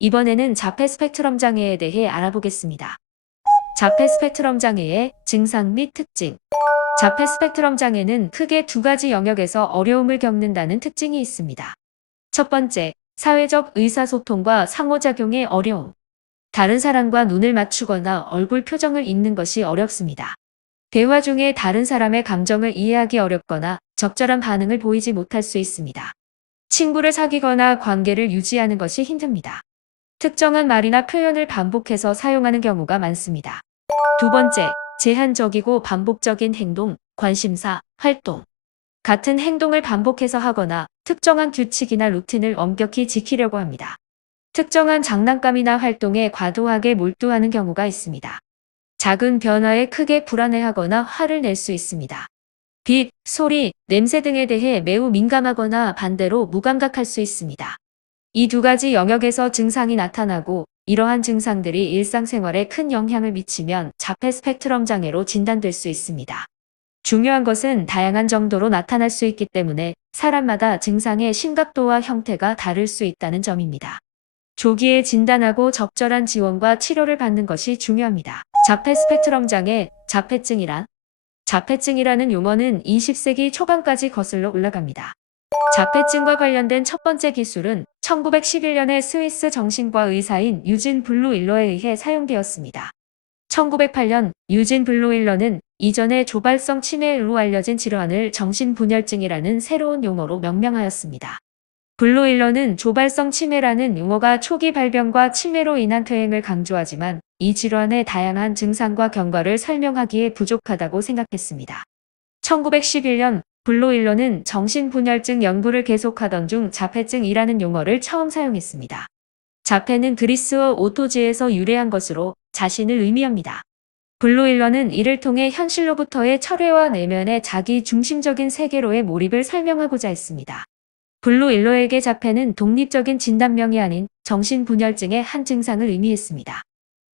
이번에는 자폐 스펙트럼 장애에 대해 알아보겠습니다. 자폐 스펙트럼 장애의 증상 및 특징. 자폐 스펙트럼 장애는 크게 두 가지 영역에서 어려움을 겪는다는 특징이 있습니다. 첫 번째, 사회적 의사소통과 상호작용의 어려움. 다른 사람과 눈을 맞추거나 얼굴 표정을 읽는 것이 어렵습니다. 대화 중에 다른 사람의 감정을 이해하기 어렵거나 적절한 반응을 보이지 못할 수 있습니다. 친구를 사귀거나 관계를 유지하는 것이 힘듭니다. 특정한 말이나 표현을 반복해서 사용하는 경우가 많습니다. 두 번째, 제한적이고 반복적인 행동, 관심사, 활동. 같은 행동을 반복해서 하거나 특정한 규칙이나 루틴을 엄격히 지키려고 합니다. 특정한 장난감이나 활동에 과도하게 몰두하는 경우가 있습니다. 작은 변화에 크게 불안해하거나 화를 낼 수 있습니다. 빛, 소리, 냄새 등에 대해 매우 민감하거나 반대로 무감각할 수 있습니다. 이 두 가지 영역에서 증상이 나타나고 이러한 증상들이 일상생활에 큰 영향을 미치면 자폐 스펙트럼 장애로 진단될 수 있습니다. 중요한 것은 다양한 정도로 나타날 수 있기 때문에 사람마다 증상의 심각도와 형태가 다를 수 있다는 점입니다. 조기에 진단하고 적절한 지원과 치료를 받는 것이 중요합니다. 자폐 스펙트럼 장애, 자폐증이란? 자폐증이라는 용어는 20세기 초반까지 거슬러 올라갑니다. 자폐증과 관련된 첫 번째 기술은 1911년에 스위스 정신과 의사인 유진 블루일러에 의해 사용되었습니다. 1908년 유진 블루일러는 이전의 조발성 치매로 알려진 질환을 정신분열증이라는 새로운 용어로 명명하였습니다. 블루일러는 조발성 치매라는 용어가 초기 발병과 치매로 인한 퇴행을 강조하지만 이 질환의 다양한 증상과 경과를 설명하기에 부족하다고 생각했습니다. 1911년 블루일러는 정신분열증 연구를 계속하던 중 자폐증이라는 용어를 처음 사용했습니다. 자폐는 그리스어 오토지에서 유래한 것으로 자신을 의미합니다. 블루일러는 이를 통해 현실로부터의 철회와 내면의 자기 중심적인 세계로의 몰입을 설명하고자 했습니다. 블루일러에게 자폐는 독립적인 진단명이 아닌 정신분열증의 한 증상을 의미했습니다.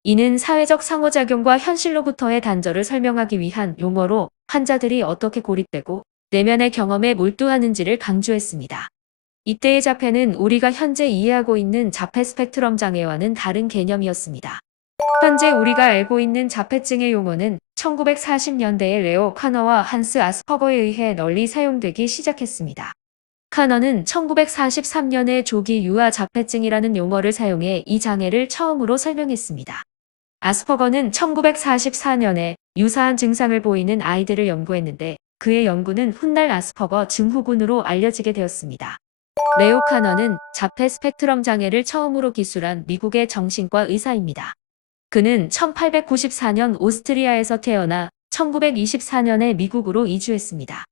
이는 사회적 상호작용과 현실로부터의 단절을 설명하기 위한 용어로 환자들이 어떻게 고립되고 내면의 경험에 몰두하는지를 강조했습니다. 이때의 자폐는 우리가 현재 이해하고 있는 자폐 스펙트럼 장애와는 다른 개념이었습니다. 현재 우리가 알고 있는 자폐증의 용어는 1940년대에 레오 카너와 한스 아스퍼거에 의해 널리 사용되기 시작했습니다. 카너는 1943년에 조기 유아 자폐증이라는 용어를 사용해 이 장애를 처음으로 설명했습니다. 아스퍼거는 1944년에 유사한 증상을 보이는 아이들을 연구했는데 그의 연구는 훗날 아스퍼거 증후군으로 알려지게 되었습니다. 레오 카너는 자폐 스펙트럼 장애를 처음으로 기술한 미국의 정신과 의사입니다. 그는 1894년 오스트리아에서 태어나 1924년에 미국으로 이주했습니다.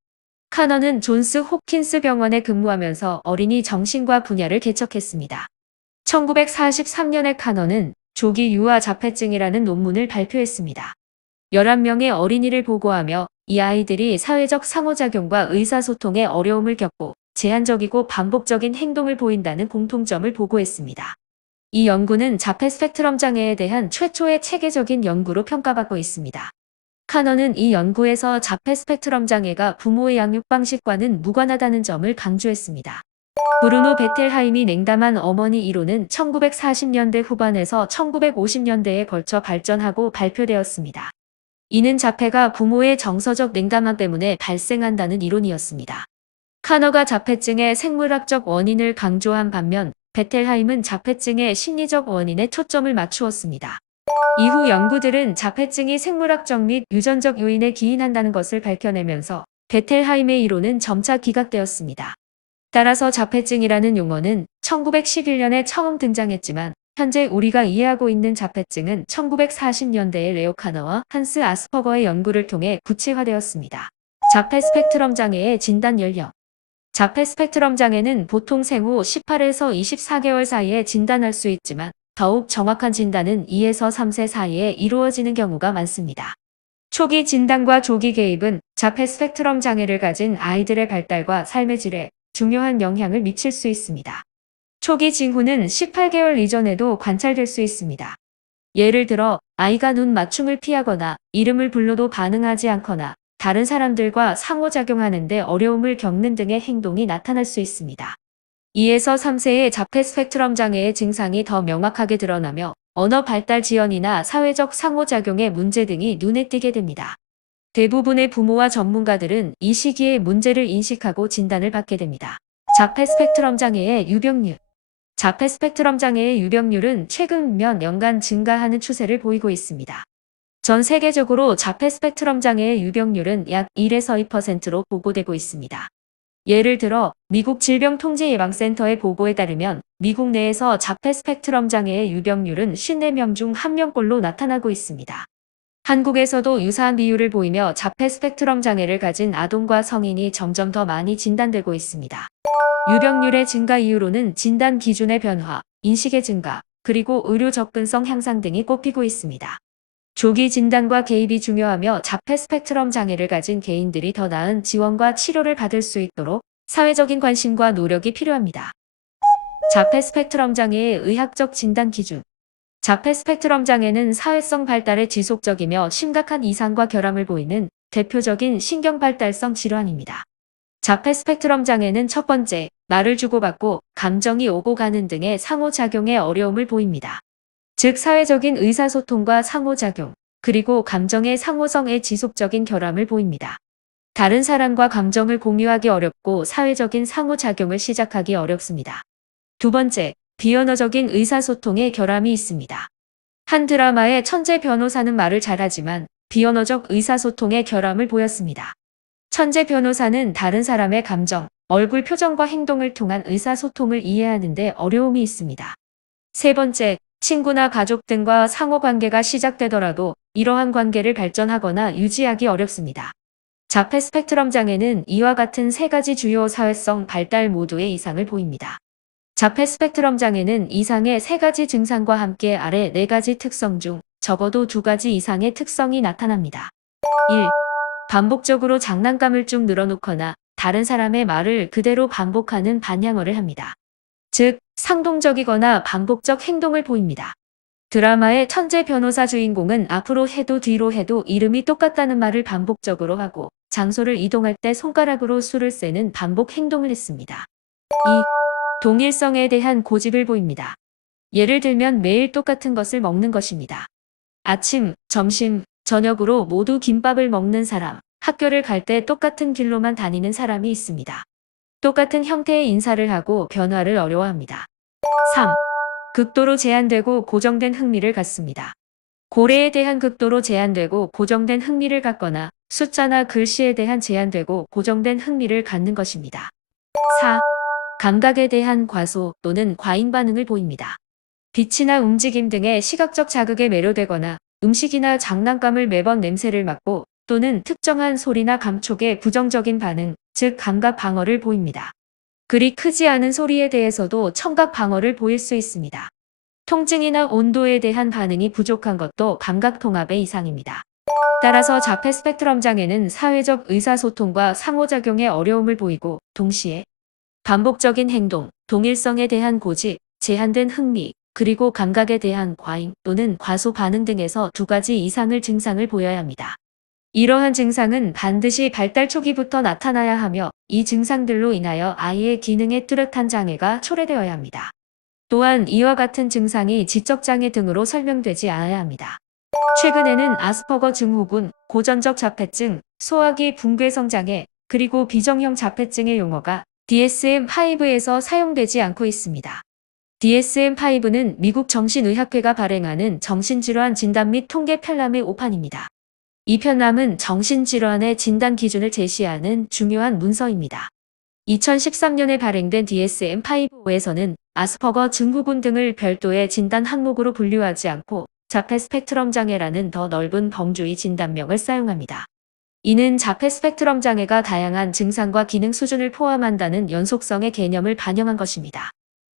카너는 존스 홉킨스 병원에 근무하면서 어린이 정신과 분야를 개척했습니다. 1943년에 카너는 조기 유아 자폐증이라는 논문을 발표했습니다. 11명의 어린이를 보고하며 이 아이들이 사회적 상호작용과 의사소통에 어려움을 겪고 제한적이고 반복적인 행동을 보인다는 공통점을 보고했습니다. 이 연구는 자폐 스펙트럼 장애에 대한 최초의 체계적인 연구로 평가받고 있습니다. 카너는 이 연구에서 자폐 스펙트럼 장애가 부모의 양육 방식과는 무관하다는 점을 강조했습니다. 브루노 베텔하임이 냉담한 어머니 이론은 1940년대 후반에서 1950년대에 걸쳐 발전하고 발표되었습니다. 이는 자폐가 부모의 정서적 냉담함 때문에 발생한다는 이론이었습니다. 카너가 자폐증의 생물학적 원인을 강조한 반면 베텔하임은 자폐증의 심리적 원인에 초점을 맞추었습니다. 이후 연구들은 자폐증이 생물학적 및 유전적 요인에 기인한다는 것을 밝혀내면서 베텔하임의 이론은 점차 기각되었습니다. 따라서 자폐증이라는 용어는 1911년에 처음 등장했지만 현재 우리가 이해하고 있는 자폐증은 1940년대의 레오 카너와 한스 아스퍼거의 연구를 통해 구체화되었습니다. 자폐 스펙트럼 장애의 진단 연령. 자폐 스펙트럼 장애는 보통 생후 18에서 24개월 사이에 진단할 수 있지만 더욱 정확한 진단은 2에서 3세 사이에 이루어지는 경우가 많습니다. 초기 진단과 조기 개입은 자폐 스펙트럼 장애를 가진 아이들의 발달과 삶의 질에 중요한 영향을 미칠 수 있습니다. 초기 징후는 18개월 이전에도 관찰될 수 있습니다. 예를 들어 아이가 눈 맞춤을 피하거나 이름을 불러도 반응하지 않거나 다른 사람들과 상호작용하는 데 어려움을 겪는 등의 행동이 나타날 수 있습니다. 2에서 3세의 자폐 스펙트럼 장애의 증상이 더 명확하게 드러나며 언어 발달 지연이나 사회적 상호작용의 문제 등이 눈에 띄게 됩니다. 대부분의 부모와 전문가들은 이 시기에 문제를 인식하고 진단을 받게 됩니다. 자폐 스펙트럼 장애의 유병률. 자폐 스펙트럼 장애의 유병률은 최근 몇 년간 증가하는 추세를 보이고 있습니다. 전 세계적으로 자폐 스펙트럼 장애의 유병률은 약 1에서 2%로 보고되고 있습니다. 예를 들어 미국 질병통제예방센터의 보고에 따르면 미국 내에서 자폐 스펙트럼 장애의 유병률은 54명 중 1명꼴로 나타나고 있습니다. 한국에서도 유사한 비율을 보이며 자폐 스펙트럼 장애를 가진 아동과 성인이 점점 더 많이 진단되고 있습니다. 유병률의 증가 이유로는 진단 기준의 변화, 인식의 증가, 그리고 의료 접근성 향상 등이 꼽히고 있습니다. 조기 진단과 개입이 중요하며 자폐 스펙트럼 장애를 가진 개인들이 더 나은 지원과 치료를 받을 수 있도록 사회적인 관심과 노력이 필요합니다. 자폐 스펙트럼 장애의 의학적 진단 기준. 자폐 스펙트럼 장애는 사회성 발달에 지속적이며 심각한 이상과 결함을 보이는 대표적인 신경발달성 질환입니다. 자폐 스펙트럼 장애는 첫 번째, 말을 주고받고 감정이 오고 가는 등의 상호작용에 어려움을 보입니다. 즉 사회적인 의사소통과 상호작용, 그리고 감정의 상호성에 지속적인 결함을 보입니다. 다른 사람과 감정을 공유하기 어렵고 사회적인 상호작용을 시작하기 어렵습니다. 두 번째, 비언어적인 의사소통에 결함이 있습니다. 한 드라마의 천재 변호사는 말을 잘하지만 비언어적 의사소통에 결함을 보였습니다. 천재 변호사는 다른 사람의 감정, 얼굴 표정과 행동을 통한 의사소통을 이해하는 데 어려움이 있습니다. 세 번째, 친구나 가족 등과 상호관계가 시작되더라도 이러한 관계를 발전하거나 유지하기 어렵습니다. 자폐 스펙트럼 장애는 이와 같은 세 가지 주요 사회성 발달 모두의 이상을 보입니다. 자폐 스펙트럼 장애는 이상의 세 가지 증상과 함께 아래 네 가지 특성 중 적어도 두 가지 이상의 특성이 나타납니다. 1. 반복적으로 장난감을 쭉 늘어놓거나 다른 사람의 말을 그대로 반복하는 반향어를 합니다. 즉, 상동적이거나 반복적 행동을 보입니다. 드라마의 천재 변호사 주인공은 앞으로 해도 뒤로 해도 이름이 똑같다는 말을 반복적으로 하고 장소를 이동할 때 손가락으로 수를 세는 반복 행동을 했습니다. 2. 동일성에 대한 고집을 보입니다. 예를 들면 매일 똑같은 것을 먹는 것입니다. 아침, 점심, 저녁으로 모두 김밥을 먹는 사람, 학교를 갈 때 똑같은 길로만 다니는 사람이 있습니다. 똑같은 형태의 인사를 하고 변화를 어려워합니다. 3. 극도로 제한되고 고정된 흥미를 갖습니다. 고래에 대한 극도로 제한되고 고정된 흥미를 갖거나 숫자나 글씨에 대한 제한되고 고정된 흥미를 갖는 것입니다. 4. 감각에 대한 과소 또는 과잉 반응을 보입니다. 빛이나 움직임 등의 시각적 자극에 매료되거나 음식이나 장난감을 매번 냄새를 맡고 또는 특정한 소리나 감촉에 부정적인 반응, 즉 감각 방어를 보입니다. 그리 크지 않은 소리에 대해서도 청각 방어를 보일 수 있습니다. 통증이나 온도에 대한 반응이 부족한 것도 감각 통합의 이상입니다. 따라서 자폐 스펙트럼 장애는 사회적 의사소통과 상호작용에 어려움을 보이고 동시에 반복적인 행동, 동일성에 대한 고집, 제한된 흥미, 그리고 감각에 대한 과잉 또는 과소 반응 등에서 두 가지 이상의 증상을 보여야 합니다. 이러한 증상은 반드시 발달 초기부터 나타나야 하며 이 증상들로 인하여 아이의 기능에 뚜렷한 장애가 초래되어야 합니다. 또한 이와 같은 증상이 지적장애 등으로 설명되지 않아야 합니다. 최근에는 아스퍼거 증후군, 고전적 자폐증, 소화기 붕괴성 장애, 그리고 비정형 자폐증의 용어가 DSM-5에서 사용되지 않고 있습니다. DSM-5는 미국 정신의학회가 발행하는 정신질환 진단 및 통계 편람의 오판입니다. 이 편람은 정신질환의 진단 기준을 제시하는 중요한 문서입니다. 2013년에 발행된 DSM-5에서는 아스퍼거 증후군 등을 별도의 진단 항목으로 분류하지 않고 자폐 스펙트럼 장애라는 더 넓은 범주의 진단명을 사용합니다. 이는 자폐 스펙트럼 장애가 다양한 증상과 기능 수준을 포함한다는 연속성의 개념을 반영한 것입니다.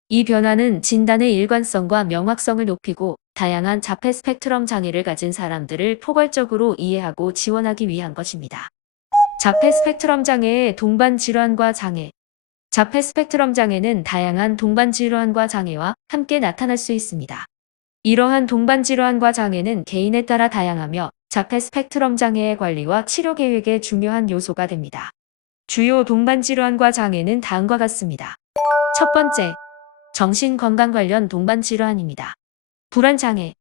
이 변화는 진단의 일관성과 명확성을 높이고 다양한 자폐 스펙트럼 장애를 가진 사람들을 포괄적으로 이해하고 지원하기 위한 것입니다. 자폐 스펙트럼 장애의 동반 질환과 장애. 자폐 스펙트럼 장애는 다양한 동반 질환과 장애와 함께 나타날 수 있습니다. 이러한 동반 질환과 장애는 개인에 따라 다양하며 자폐 스펙트럼 장애의 관리와 치료 계획의 중요한 요소가 됩니다. 주요 동반 질환과 장애는 다음과 같습니다. 첫 번째, 정신건강 관련 동반질환입니다. 불안장애.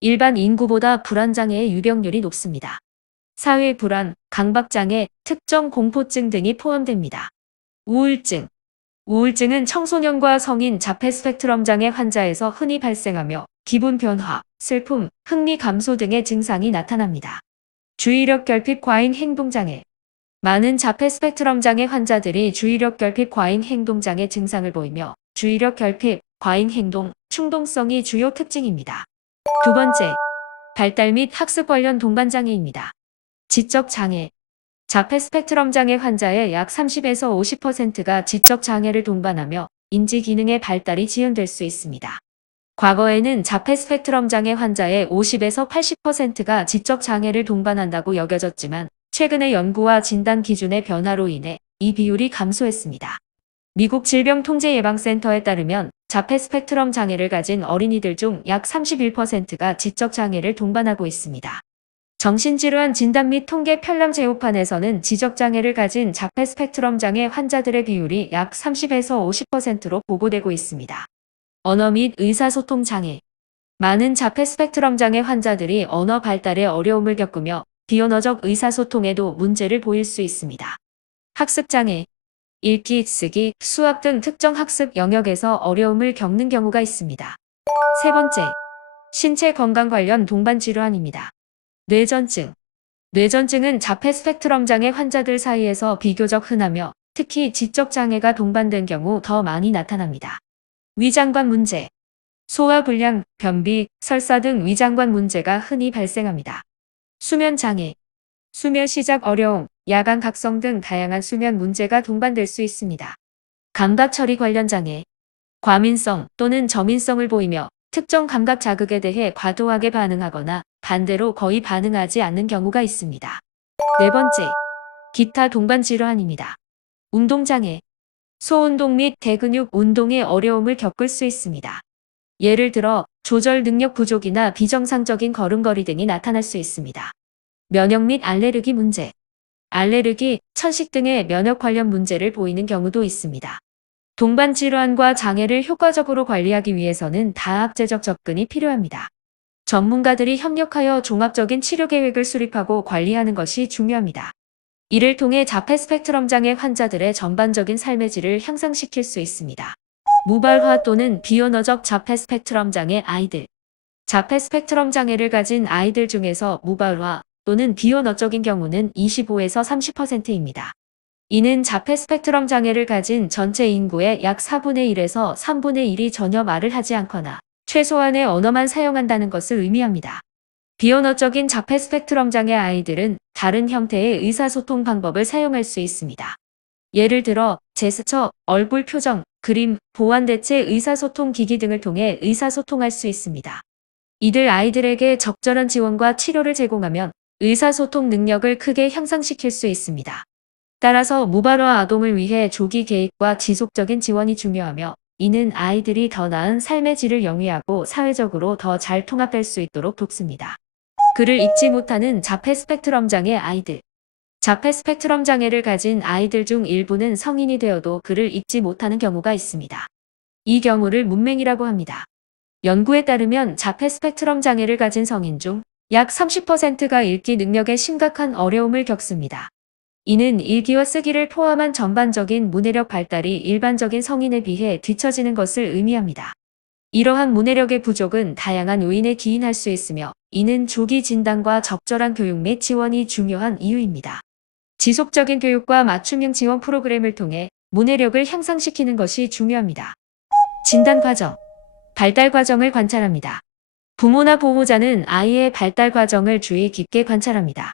일반 인구보다 불안장애의 유병률이 높습니다. 사회 불안, 강박장애, 특정 공포증 등이 포함됩니다. 우울증. 우울증은 청소년과 성인 자폐 스펙트럼 장애 환자에서 흔히 발생하며 기분 변화, 슬픔, 흥미 감소 등의 증상이 나타납니다. 주의력 결핍 과잉 행동장애. 많은 자폐 스펙트럼 장애 환자들이 주의력 결핍 과잉 행동장애 증상을 보이며 주의력 결핍, 과잉 행동, 충동성이 주요 특징입니다. 두 번째, 발달 및 학습 관련 동반장애입니다. 지적 장애. 자폐 스펙트럼 장애 환자의 약 30에서 50%가 지적 장애를 동반하며 인지 기능의 발달이 지연될 수 있습니다. 과거에는 자폐 스펙트럼 장애 환자의 50에서 80%가 지적 장애를 동반한다고 여겨졌지만 최근의 연구와 진단 기준의 변화로 인해 이 비율이 감소했습니다. 미국 질병통제예방센터에 따르면 자폐 스펙트럼 장애를 가진 어린이들 중 약 31%가 지적 장애를 동반하고 있습니다. 정신질환 진단 및 통계 편람 제호판에서는 지적장애를 가진 자폐 스펙트럼 장애 환자들의 비율이 약 30에서 50%로 보고되고 있습니다. 언어 및 의사소통 장애. 많은 자폐 스펙트럼 장애 환자들이 언어 발달에 어려움을 겪으며 비언어적 의사소통에도 문제를 보일 수 있습니다. 학습 장애. 읽기, 쓰기, 수학 등 특정 학습 영역에서 어려움을 겪는 경우가 있습니다. 세 번째, 신체 건강 관련 동반 질환입니다. 뇌전증. 뇌전증은 자폐 스펙트럼 장애 환자들 사이에서 비교적 흔하며 특히 지적 장애가 동반된 경우 더 많이 나타납니다. 위장관 문제. 소화불량, 변비, 설사 등 위장관 문제가 흔히 발생합니다. 수면 장애. 수면 시작 어려움, 야간 각성 등 다양한 수면 문제가 동반될 수 있습니다. 감각 처리 관련 장애. 과민성 또는 저민성을 보이며 특정 감각 자극에 대해 과도하게 반응하거나 반대로 거의 반응하지 않는 경우가 있습니다. 네 번째, 기타 동반 질환입니다. 운동장애. 소운동 및 대근육 운동에 어려움을 겪을 수 있습니다. 예를 들어 조절 능력 부족이나 비정상적인 걸음걸이 등이 나타날 수 있습니다. 면역 및 알레르기 문제. 알레르기, 천식 등의 면역 관련 문제를 보이는 경우도 있습니다. 동반 질환과 장애를 효과적으로 관리하기 위해서는 다학제적 접근이 필요합니다. 전문가들이 협력하여 종합적인 치료 계획을 수립하고 관리하는 것이 중요합니다. 이를 통해 자폐 스펙트럼 장애 환자들의 전반적인 삶의 질을 향상시킬 수 있습니다. 무발화 또는 비언어적 자폐 스펙트럼 장애 아이들. 자폐 스펙트럼 장애를 가진 아이들 중에서 무발화 또는 비언어적인 경우는 25에서 30%입니다. 이는 자폐 스펙트럼 장애를 가진 전체 인구의 약 4분의 1에서 3분의 1이 전혀 말을 하지 않거나 최소한의 언어만 사용한다는 것을 의미합니다. 비언어적인 자폐 스펙트럼 장애 아이들은 다른 형태의 의사소통 방법을 사용할 수 있습니다. 예를 들어 제스처, 얼굴 표정, 그림, 보완대체 의사소통 기기 등을 통해 의사소통할 수 있습니다. 이들 아이들에게 적절한 지원과 치료를 제공하면 의사소통 능력을 크게 향상시킬 수 있습니다. 따라서 무발화 아동을 위해 조기 개입과 지속적인 지원이 중요하며 이는 아이들이 더 나은 삶의 질을 영위하고 사회적으로 더 잘 통합될 수 있도록 돕습니다. 글을 읽지 못하는 자폐 스펙트럼 장애 아이들. 자폐 스펙트럼 장애를 가진 아이들 중 일부는 성인이 되어도 글을 읽지 못하는 경우가 있습니다. 이 경우를 문맹이라고 합니다. 연구에 따르면 자폐 스펙트럼 장애를 가진 성인 중 약 30%가 읽기 능력에 심각한 어려움을 겪습니다. 이는 읽기와 쓰기를 포함한 전반적인 문해력 발달이 일반적인 성인에 비해 뒤처지는 것을 의미합니다. 이러한 문해력의 부족은 다양한 요인에 기인할 수 있으며 이는 조기 진단과 적절한 교육 및 지원이 중요한 이유입니다. 지속적인 교육과 맞춤형 지원 프로그램을 통해 문해력을 향상시키는 것이 중요합니다. 진단 과정. 발달 과정을 관찰합니다. 부모나 보호자는 아이의 발달 과정을 주의 깊게 관찰합니다.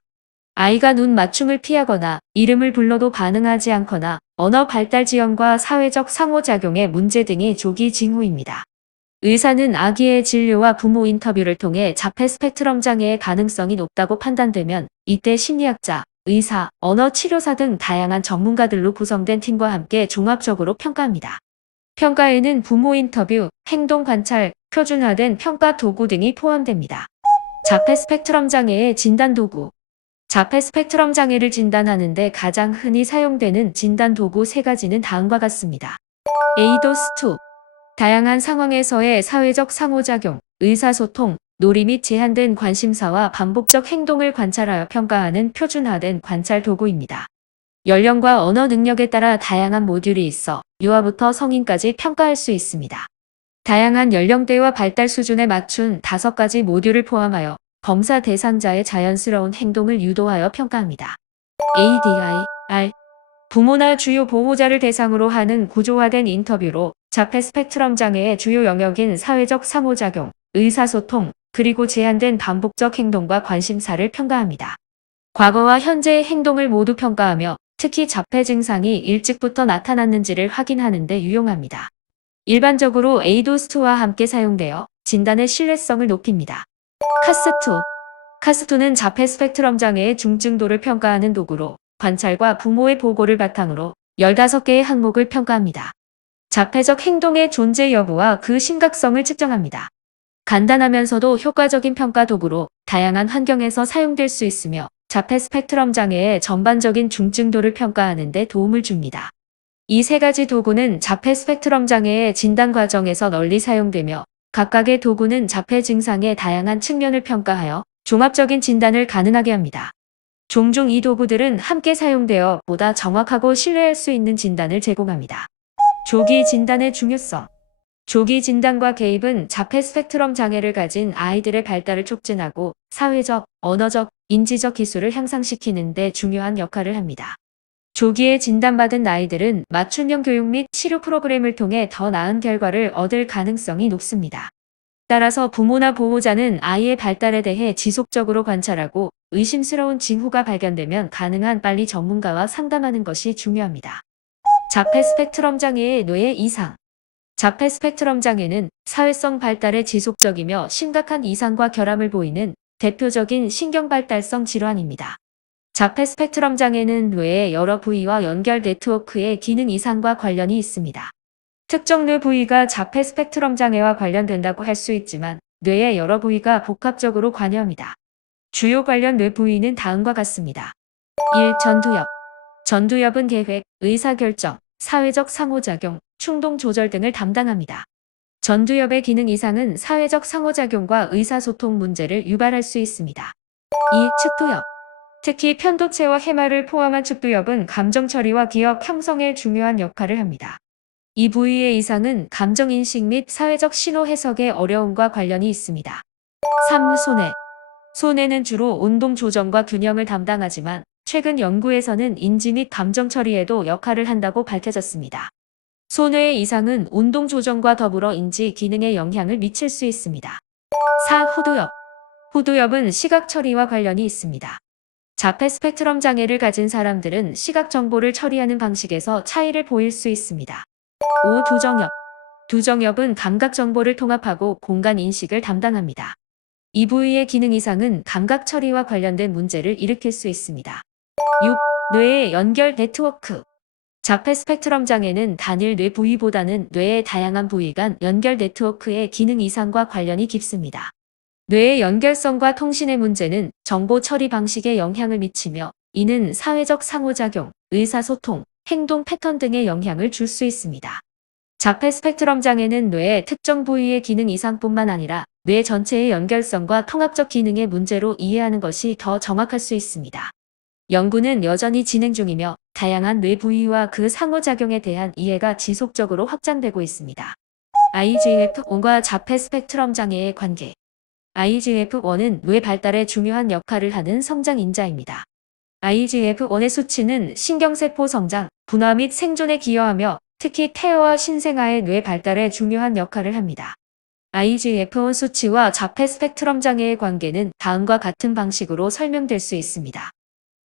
아이가 눈 맞춤을 피하거나 이름을 불러도 반응하지 않거나 언어 발달 지연과 사회적 상호작용의 문제 등이 조기 징후입니다. 의사는 아기의 진료와 부모 인터뷰를 통해 자폐 스펙트럼 장애의 가능성이 높다고 판단되면 이때 심리학자, 의사, 언어치료사 등 다양한 전문가들로 구성된 팀과 함께 종합적으로 평가합니다. 평가에는 부모 인터뷰, 행동 관찰, 표준화된 평가 도구 등이 포함됩니다. 자폐 스펙트럼 장애의 진단 도구. 자폐 스펙트럼 장애를 진단하는 데 가장 흔히 사용되는 진단 도구 3가지는 다음과 같습니다. 에이도스2. 다양한 상황에서의 사회적 상호작용, 의사소통, 놀이 및 제한된 관심사와 반복적 행동을 관찰하여 평가하는 표준화된 관찰 도구입니다. 연령과 언어 능력에 따라 다양한 모듈이 있어 유아부터 성인까지 평가할 수 있습니다. 다양한 연령대와 발달 수준에 맞춘 5가지 모듈을 포함하여 검사 대상자의 자연스러운 행동을 유도하여 평가합니다. ADI-R. 부모나 주요 보호자를 대상으로 하는 구조화된 인터뷰로 자폐 스펙트럼 장애의 주요 영역인 사회적 상호작용, 의사소통, 그리고 제한된 반복적 행동과 관심사를 평가합니다. 과거와 현재의 행동을 모두 평가하며 특히 자폐 증상이 일찍부터 나타났는지를 확인하는 데 유용합니다. 일반적으로 에이도스2와 함께 사용되어 진단의 신뢰성을 높입니다. 카스2. 카스2는 자폐 스펙트럼 장애의 중증도를 평가하는 도구로 관찰과 부모의 보고를 바탕으로 15개의 항목을 평가합니다. 자폐적 행동의 존재 여부와 그 심각성을 측정합니다. 간단하면서도 효과적인 평가 도구로 다양한 환경에서 사용될 수 있으며 자폐 스펙트럼 장애의 전반적인 중증도를 평가하는 데 도움을 줍니다. 이 3가지 도구는 자폐 스펙트럼 장애의 진단 과정에서 널리 사용되며 각각의 도구는 자폐 증상의 다양한 측면을 평가하여 종합적인 진단을 가능하게 합니다. 종종 이 도구들은 함께 사용되어 보다 정확하고 신뢰할 수 있는 진단을 제공합니다. 조기 진단의 중요성. 조기 진단과 개입은 자폐 스펙트럼 장애를 가진 아이들의 발달을 촉진하고 사회적, 언어적, 인지적 기술을 향상시키는 데 중요한 역할을 합니다. 조기에 진단받은 아이들은 맞춤형 교육 및 치료 프로그램을 통해 더 나은 결과를 얻을 가능성이 높습니다. 따라서 부모나 보호자는 아이의 발달에 대해 지속적으로 관찰하고 의심스러운 징후가 발견되면 가능한 빨리 전문가와 상담하는 것이 중요합니다. 자폐 스펙트럼 장애의 뇌의 이상. 자폐 스펙트럼 장애는 사회성 발달에 지속적이며 심각한 이상과 결함을 보이는 대표적인 신경발달성 질환입니다. 자폐 스펙트럼 장애는 뇌의 여러 부위와 연결 네트워크의 기능 이상과 관련이 있습니다. 특정 뇌 부위가 자폐 스펙트럼 장애와 관련된다고 할 수 있지만 뇌의 여러 부위가 복합적으로 관여합니다. 주요 관련 뇌 부위는 다음과 같습니다. 1. 전두엽. 전두엽은 계획, 의사결정, 사회적 상호작용, 충동 조절 등을 담당합니다. 전두엽의 기능 이상은 사회적 상호작용과 의사소통 문제를 유발할 수 있습니다. 2. 측두엽. 특히 편도체와 해마를 포함한 측두엽은 감정 처리와 기억 형성에 중요한 역할을 합니다. 이 부위의 이상은 감정인식 및 사회적 신호 해석의 어려움과 관련이 있습니다. 3. 손해. 손해는 주로 운동 조정과 균형을 담당하지만 최근 연구에서는 인지 및 감정 처리에도 역할을 한다고 밝혀졌습니다. 손해의 이상은 운동 조정과 더불어 인지 기능에 영향을 미칠 수 있습니다. 4. 후두엽. 후두엽은 시각 처리와 관련이 있습니다. 자폐 스펙트럼 장애를 가진 사람들은 시각 정보를 처리하는 방식에서 차이를 보일 수 있습니다. 5. 두정엽. 두정엽은 감각 정보를 통합하고 공간 인식을 담당합니다. 이 부위의 기능 이상은 감각 처리와 관련된 문제를 일으킬 수 있습니다. 6. 뇌의 연결 네트워크. 자폐 스펙트럼 장애는 단일 뇌 부위보다는 뇌의 다양한 부위 간 연결 네트워크의 기능 이상과 관련이 깊습니다. 뇌의 연결성과 통신의 문제는 정보 처리 방식에 영향을 미치며 이는 사회적 상호작용, 의사소통, 행동 패턴 등에 영향을 줄 수 있습니다. 자폐 스펙트럼 장애는 뇌의 특정 부위의 기능 이상뿐만 아니라 뇌 전체의 연결성과 통합적 기능의 문제로 이해하는 것이 더 정확할 수 있습니다. 연구는 여전히 진행 중이며 다양한 뇌 부위와 그 상호작용에 대한 이해가 지속적으로 확장되고 있습니다. IGF-1과 자폐 스펙트럼 장애의 관계. IGF-1은 뇌 발달에 중요한 역할을 하는 성장 인자입니다. IGF-1의 수치는 신경세포 성장, 분화 및 생존에 기여하며 특히 태아와 신생아의 뇌 발달에 중요한 역할을 합니다. IGF-1 수치와 자폐 스펙트럼 장애의 관계는 다음과 같은 방식으로 설명될 수 있습니다.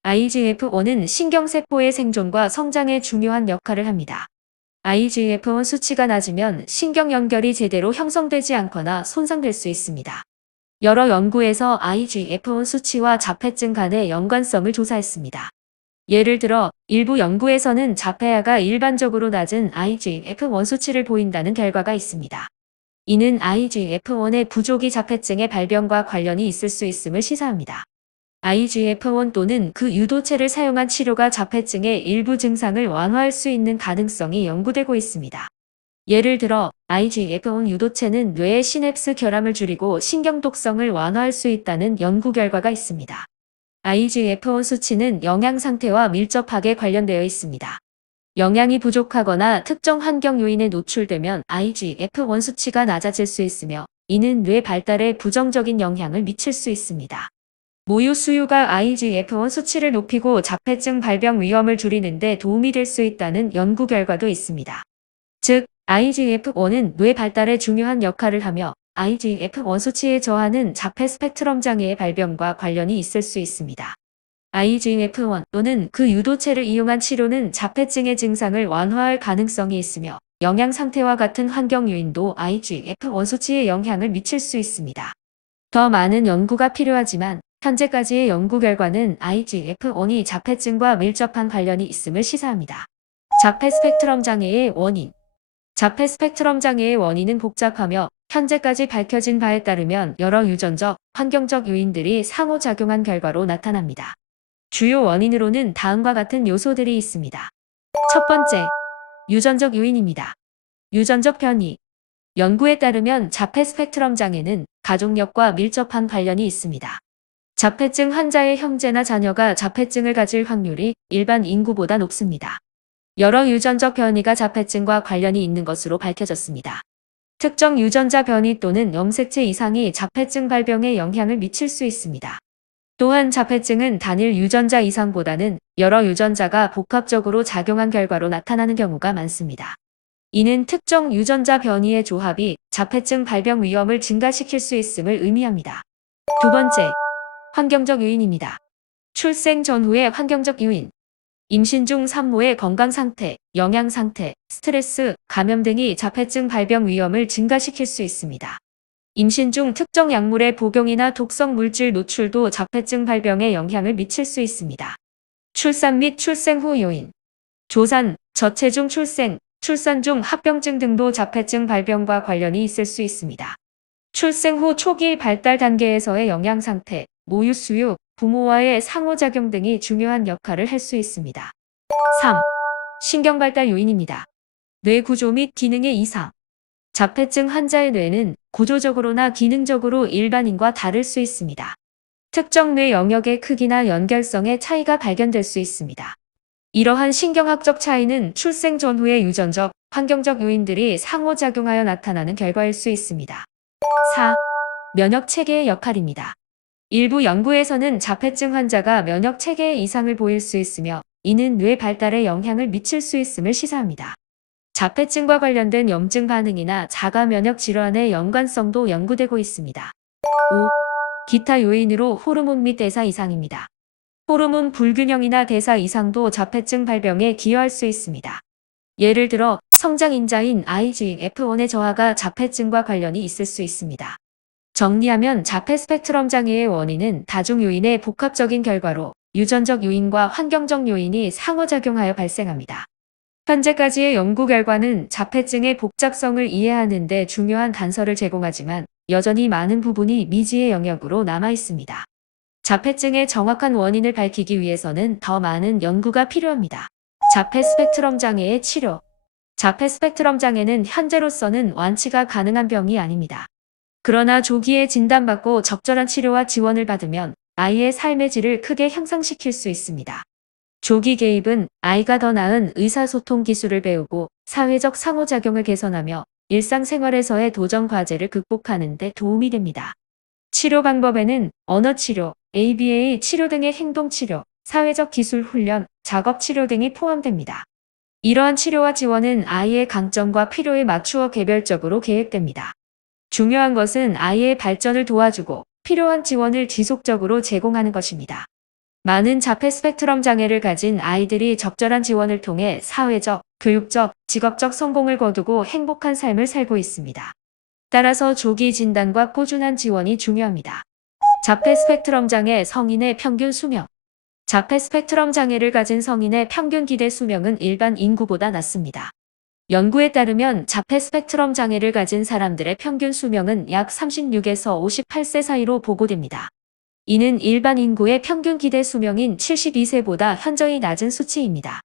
IGF-1은 신경세포의 생존과 성장에 중요한 역할을 합니다. IGF-1 수치가 낮으면 신경 연결이 제대로 형성되지 않거나 손상될 수 있습니다. 여러 연구에서 IGF-1 수치와 자폐증 간의 연관성을 조사했습니다. 예를 들어 일부 연구에서는 자폐아가 일반적으로 낮은 IGF-1 수치를 보인다는 결과가 있습니다. 이는 IGF-1의 부족이 자폐증의 발병과 관련이 있을 수 있음을 시사합니다. IGF-1 또는 그 유도체를 사용한 치료가 자폐증의 일부 증상을 완화할 수 있는 가능성이 연구되고 있습니다. 예를 들어 IGF-1 유도체는 뇌의 시냅스 결함을 줄이고 신경 독성을 완화할 수 있다는 연구 결과가 있습니다. IGF-1 수치는 영양 상태와 밀접하게 관련되어 있습니다. 영양이 부족하거나 특정 환경 요인에 노출되면 IGF-1 수치가 낮아질 수 있으며 이는 뇌 발달에 부정적인 영향을 미칠 수 있습니다. 모유 수유가 IGF-1 수치를 높이고 자폐증 발병 위험을 줄이는 데 도움이 될 수 있다는 연구 결과도 있습니다. 즉, IGF-1은 뇌 발달에 중요한 역할을 하며 IGF-1 수치의 저하는 자폐 스펙트럼 장애의 발병과 관련이 있을 수 있습니다. IGF-1 또는 그 유도체를 이용한 치료는 자폐증의 증상을 완화할 가능성이 있으며 영양 상태와 같은 환경 요인도 IGF-1 수치에 영향을 미칠 수 있습니다. 더 많은 연구가 필요하지만 현재까지의 연구 결과는 IGF-1이 자폐증과 밀접한 관련이 있음을 시사합니다. 자폐 스펙트럼 장애의 원인. 자폐 스펙트럼 장애의 원인은 복잡하며 현재까지 밝혀진 바에 따르면 여러 유전적, 환경적 요인들이 상호작용한 결과로 나타납니다. 주요 원인으로는 다음과 같은 요소들이 있습니다. 첫 번째, 유전적 요인입니다. 유전적 변이. 연구에 따르면 자폐 스펙트럼 장애는 가족력과 밀접한 관련이 있습니다. 자폐증 환자의 형제나 자녀가 자폐증을 가질 확률이 일반 인구보다 높습니다. 여러 유전적 변이가 자폐증과 관련이 있는 것으로 밝혀졌습니다. 특정 유전자 변이 또는 염색체 이상이 자폐증 발병에 영향을 미칠 수 있습니다. 또한 자폐증은 단일 유전자 이상보다는 여러 유전자가 복합적으로 작용한 결과로 나타나는 경우가 많습니다. 이는 특정 유전자 변이의 조합이 자폐증 발병 위험을 증가시킬 수 있음을 의미합니다. 두 번째, 환경적 요인입니다. 출생 전후의 환경적 요인. 임신 중 산모의 건강 상태, 영양 상태, 스트레스, 감염 등이 자폐증 발병 위험을 증가시킬 수 있습니다. 임신 중 특정 약물의 복용이나 독성 물질 노출도 자폐증 발병에 영향을 미칠 수 있습니다. 출산 및 출생 후 요인. 조산, 저체중 출생, 출산 중 합병증 등도 자폐증 발병과 관련이 있을 수 있습니다. 출생 후 초기 발달 단계에서의 영양 상태, 모유 수유, 부모와의 상호작용 등이 중요한 역할을 할 수 있습니다. 3. 신경 발달 요인입니다. 뇌 구조 및 기능의 이상. 자폐증 환자의 뇌는 구조적으로나 기능적으로 일반인과 다를 수 있습니다. 특정 뇌 영역의 크기나 연결성의 차이가 발견될 수 있습니다. 이러한 신경학적 차이는 출생 전후의 유전적, 환경적 요인들이 상호작용하여 나타나는 결과일 수 있습니다. 4. 면역 체계의 역할입니다. 일부 연구에서는 자폐증 환자가 면역 체계의 이상을 보일 수 있으며 이는 뇌 발달에 영향을 미칠 수 있음을 시사합니다. 자폐증과 관련된 염증 반응이나 자가 면역 질환의 연관성도 연구되고 있습니다. 5. 기타 요인으로 호르몬 및 대사 이상입니다. 호르몬 불균형이나 대사 이상도 자폐증 발병에 기여할 수 있습니다. 예를 들어 성장 인자인 IGF-1의 저하가 자폐증과 관련이 있을 수 있습니다. 정리하면 자폐 스펙트럼 장애의 원인은 다중 요인의 복합적인 결과로 유전적 요인과 환경적 요인이 상호작용하여 발생합니다. 현재까지의 연구 결과는 자폐증의 복잡성을 이해하는 데 중요한 단서를 제공하지만 여전히 많은 부분이 미지의 영역으로 남아 있습니다. 자폐증의 정확한 원인을 밝히기 위해서는 더 많은 연구가 필요합니다. 자폐 스펙트럼 장애의 치료. 자폐 스펙트럼 장애는 현재로서는 완치가 가능한 병이 아닙니다. 그러나 조기에 진단받고 적절한 치료와 지원을 받으면 아이의 삶의 질을 크게 향상시킬 수 있습니다. 조기 개입은 아이가 더 나은 의사소통 기술을 배우고 사회적 상호작용을 개선하며 일상생활에서의 도전 과제를 극복하는 데 도움이 됩니다. 치료 방법에는 언어치료, ABA 치료 등의 행동치료, 사회적 기술 훈련, 작업치료 등이 포함됩니다. 이러한 치료와 지원은 아이의 강점과 필요에 맞추어 개별적으로 계획됩니다. 중요한 것은 아이의 발전을 도와주고 필요한 지원을 지속적으로 제공하는 것입니다. 많은 자폐 스펙트럼 장애를 가진 아이들이 적절한 지원을 통해 사회적, 교육적, 직업적 성공을 거두고 행복한 삶을 살고 있습니다. 따라서 조기 진단과 꾸준한 지원이 중요합니다. 자폐 스펙트럼 장애 성인의 평균 수명. 자폐 스펙트럼 장애를 가진 성인의 평균 기대 수명은 일반 인구보다 낮습니다. 연구에 따르면 자폐 스펙트럼 장애를 가진 사람들의 평균 수명은 약 36에서 58세 사이로 보고됩니다. 이는 일반 인구의 평균 기대 수명인 72세보다 현저히 낮은 수치입니다.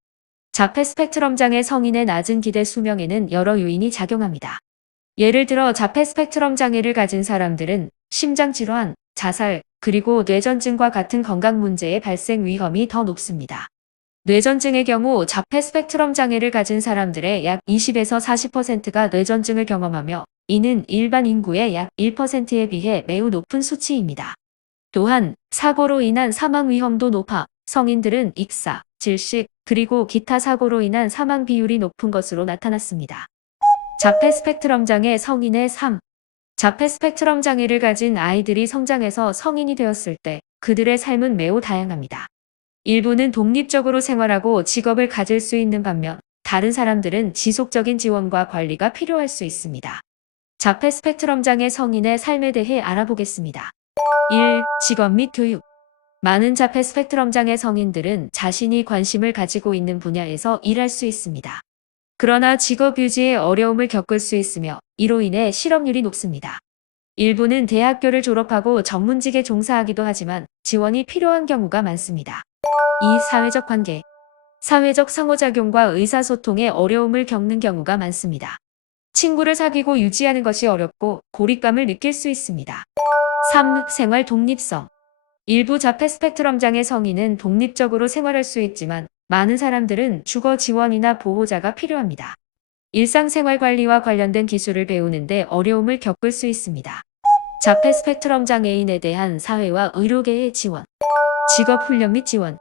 자폐 스펙트럼 장애 성인의 낮은 기대 수명에는 여러 요인이 작용합니다. 예를 들어 자폐 스펙트럼 장애를 가진 사람들은 심장질환, 자살, 그리고 뇌전증과 같은 건강 문제의 발생 위험이 더 높습니다. 뇌전증의 경우 자폐 스펙트럼 장애를 가진 사람들의 약 20에서 40%가 뇌전증을 경험하며 이는 일반 인구의 약 1%에 비해 매우 높은 수치입니다. 또한 사고로 인한 사망 위험도 높아 성인들은 익사, 질식, 그리고 기타 사고로 인한 사망 비율이 높은 것으로 나타났습니다. 자폐 스펙트럼 장애 성인의 삶. 자폐 스펙트럼 장애를 가진 아이들이 성장해서 성인이 되었을 때 그들의 삶은 매우 다양합니다. 일부는 독립적으로 생활하고 직업을 가질 수 있는 반면 다른 사람들은 지속적인 지원과 관리가 필요할 수 있습니다. 자폐 스펙트럼 장애 성인의 삶에 대해 알아보겠습니다. 1. 직업 및 교육. 많은 자폐 스펙트럼 장애 성인들은 자신이 관심을 가지고 있는 분야에서 일할 수 있습니다. 그러나 직업 유지에 어려움을 겪을 수 있으며 이로 인해 실업률이 높습니다. 일부는 대학교를 졸업하고 전문직에 종사하기도 하지만 지원이 필요한 경우가 많습니다. 2. 사회적 관계. 사회적 상호작용과 의사소통에 어려움을 겪는 경우가 많습니다. 친구를 사귀고 유지하는 것이 어렵고 고립감을 느낄 수 있습니다. 3. 생활 독립성. 일부 자폐 스펙트럼 장애 성인은 독립적으로 생활할 수 있지만 많은 사람들은 주거 지원이나 보호자가 필요합니다. 일상생활 관리와 관련된 기술을 배우는데 어려움을 겪을 수 있습니다. 자폐 스펙트럼 장애인에 대한 사회와 의료계의 지원. 직업 훈련 및 지원.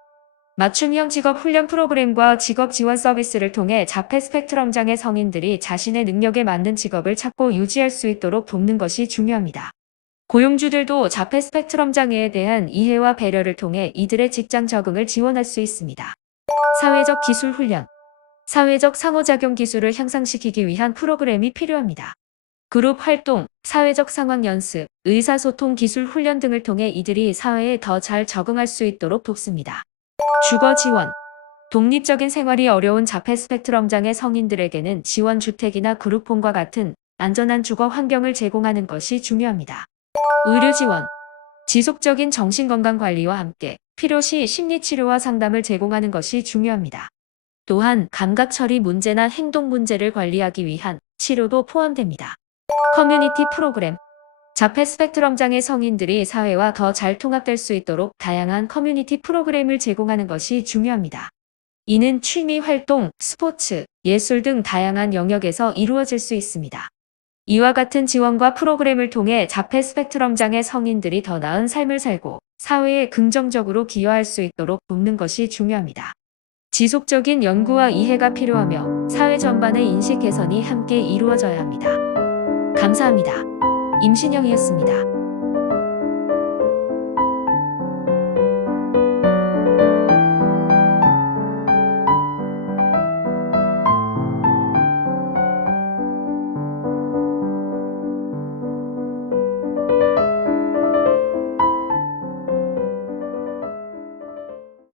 맞춤형 직업 훈련 프로그램과 직업 지원 서비스를 통해 자폐 스펙트럼 장애 성인들이 자신의 능력에 맞는 직업을 찾고 유지할 수 있도록 돕는 것이 중요합니다. 고용주들도 자폐 스펙트럼 장애에 대한 이해와 배려를 통해 이들의 직장 적응을 지원할 수 있습니다. 사회적 기술 훈련. 사회적 상호작용 기술을 향상시키기 위한 프로그램이 필요합니다. 그룹 활동, 사회적 상황 연습, 의사소통 기술 훈련 등을 통해 이들이 사회에 더 잘 적응할 수 있도록 돕습니다. 주거 지원. 독립적인 생활이 어려운 자폐 스펙트럼 장애 성인들에게는 지원주택이나 그룹홈과 같은 안전한 주거 환경을 제공하는 것이 중요합니다. 의료 지원. 지속적인 정신건강관리와 함께 필요시 심리치료와 상담을 제공하는 것이 중요합니다. 또한 감각 처리 문제나 행동 문제를 관리하기 위한 치료도 포함됩니다. 커뮤니티 프로그램. 자폐 스펙트럼 장애 성인들이 사회와 더 잘 통합될 수 있도록 다양한 커뮤니티 프로그램을 제공하는 것이 중요합니다. 이는 취미 활동, 스포츠, 예술 등 다양한 영역에서 이루어질 수 있습니다. 이와 같은 지원과 프로그램을 통해 자폐 스펙트럼 장애 성인들이 더 나은 삶을 살고 사회에 긍정적으로 기여할 수 있도록 돕는 것이 중요합니다. 지속적인 연구와 이해가 필요하며 사회 전반의 인식 개선이 함께 이루어져야 합니다. 감사합니다. 임신영이었습니다.